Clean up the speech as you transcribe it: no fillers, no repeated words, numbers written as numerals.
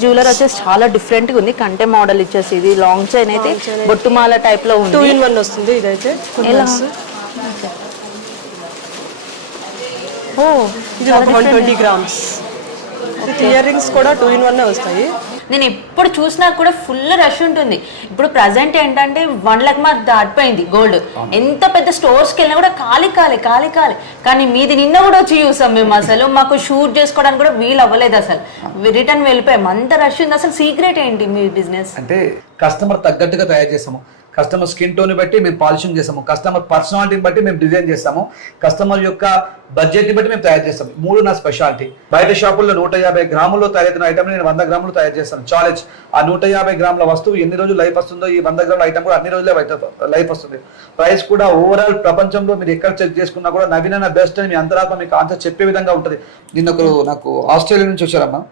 Jeweller వచ్చేసి చాలా different గా ఉంది. కంటే మోడల్ ఇచ్చేసి ఇది లాంగ్ చైన్ అయితే బొట్టుమాల టైప్ లో ఉంది. 2 in 1 వస్తుంది ఇదైతే. ఎలా? ఓ ఇది ఒక 120 గ్రామ్స్. ఇయర్ రింగ్స్ కూడా 2 in 1 వస్తాయి. నేను ఎప్పుడు చూసినా కూడా ఫుల్ రష్ ఉంటుంది. ఇప్పుడు ప్రజెంట్ ఏంటంటే 1 lakh మార్క్ దాటిపోయింది గోల్డ్. ఎంత పెద్ద స్టోర్స్కి వెళ్ళినా కూడా ఖాళీ ఖాళీ ఖాళీ ఖాళీ. కానీ మీది నిన్న కూడా వచ్చి చూసాం మేము. అసలు మాకు షూట్ చేసుకోవడానికి కూడా వీలు అవ్వలేదు. అసలు రిటర్న్ వెళ్ళిపోయాం, అంత రష్ ఉంది. అసలు సీక్రెట్ ఏంటి మీ బిజినెస్? అంటే కస్టమర్ తగ్గట్టుగా తయారు చేస్తాము. కస్టమర్ స్కిన్ టోన్ బట్టి మేము పాలిషింగ్ చేస్తాము, కస్టమర్ పర్సనాలిటీని బట్టి మేము డిజైన్ చేస్తాము, కస్టమర్ యొక్క బడ్జెట్ని బట్టి మేము తయారు చేస్తాము. 3 నా స్పెషాలిటీ. బయట షాపుల్లో 150 గ్రాముల్లో తయారైన ఐటమ్ నేను 100 గ్రాములు తయారు చేస్తాను. ఛాలెంజ్. ఆ 150 గ్రాముల వస్తువు ఎన్ని రోజులు లైఫ్ వస్తుందో ఈ 100 గ్రాముల ఐటమ్ కూడా అన్ని రోజులే లైఫ్ వస్తుంది. ప్రైస్ కూడా ఓవరాల్ ప్రపంచంలో మీరు ఎక్కడ చెక్ చేసుకున్నా కూడా నవీన బెస్ట్ అని మీ అంతరాత్మ మీకు ఆన్సర్ చెప్పే విధంగా ఉంటుంది. నిన్న నాకు ఆస్ట్రేలియా నుంచి వచ్చారమ్మా.